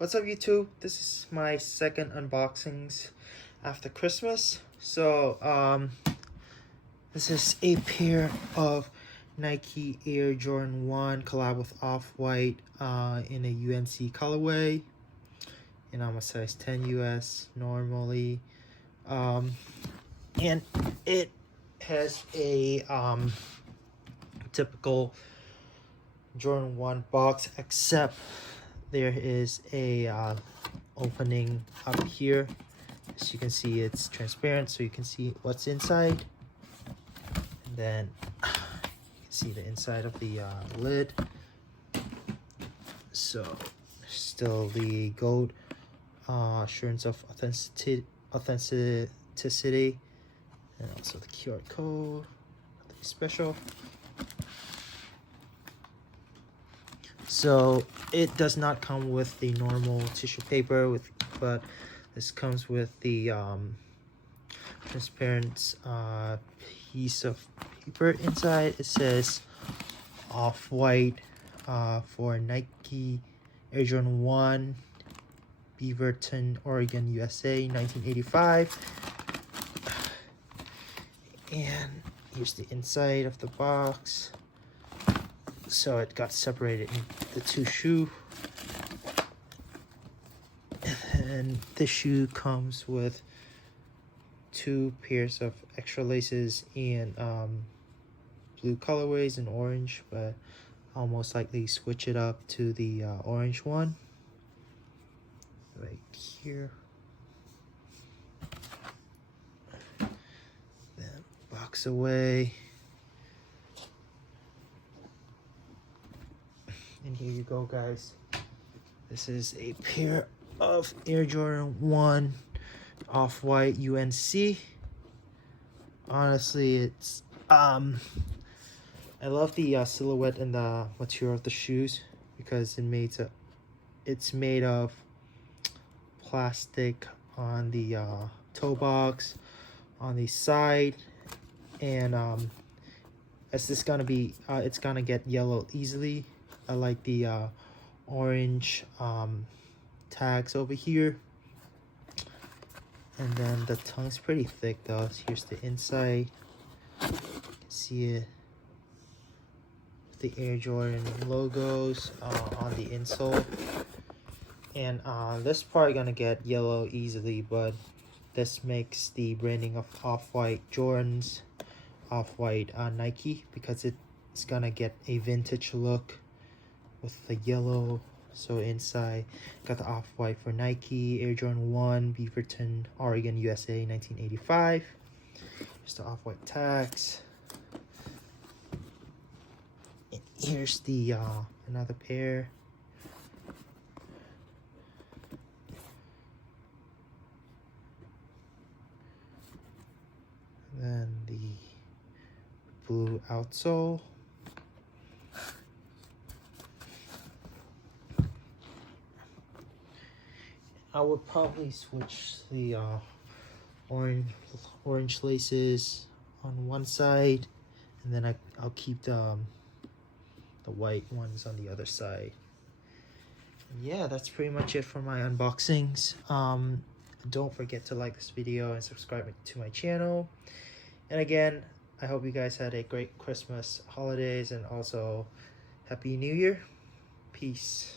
What's up YouTube? This is my second unboxings after Christmas. This is a pair of Nike Air Jordan 1 collab with Off-White in a UNC colorway. And I'm a size 10 US normally. And it has a typical Jordan 1 box, except there is a opening up here. As you can see, it's transparent, so you can see what's inside. And then you can see the inside of the lid. So still the gold assurance of authenticity, and also the QR code, nothing special. So it does not come with the normal tissue paper, but this comes with the transparent piece of paper inside. It says Off-White for Nike Air Jordan 1, Beaverton, Oregon, USA, 1985. And here's the inside of the box. So it got separated in the two shoes. And this shoe comes with two pairs of extra laces in blue colorways and orange, but I'll most likely switch it up to the orange one right here. Then box away. And here you go, guys. This is a pair of Air Jordan 1 Off-White UNC. Honestly, it's I love the silhouette and the material of the shoes, because it's made of plastic on the toe box, on the side, and as this gonna be it's gonna get yellow easily. I like the orange tags over here, and then the tongue's pretty thick though. Here's the inside. You can see it, the Air Jordan logos on the insole, and this is probably gonna get yellow easily, but this makes the branding of Off-White Jordans Off-White Nike, because it's gonna get a vintage look with the yellow. So inside got the Off-White for Nike Air Jordan 1, Beaverton, Oregon, USA, 1985. Here's the Off-White tags. And here's the another pair. And then the blue outsole. I would probably switch the orange laces on one side, and then I'll keep the white ones on the other side. And yeah, that's pretty much it for my unboxings. Don't forget to like this video and subscribe to my channel. And again, I hope you guys had a great Christmas, holidays, and also Happy New Year. Peace.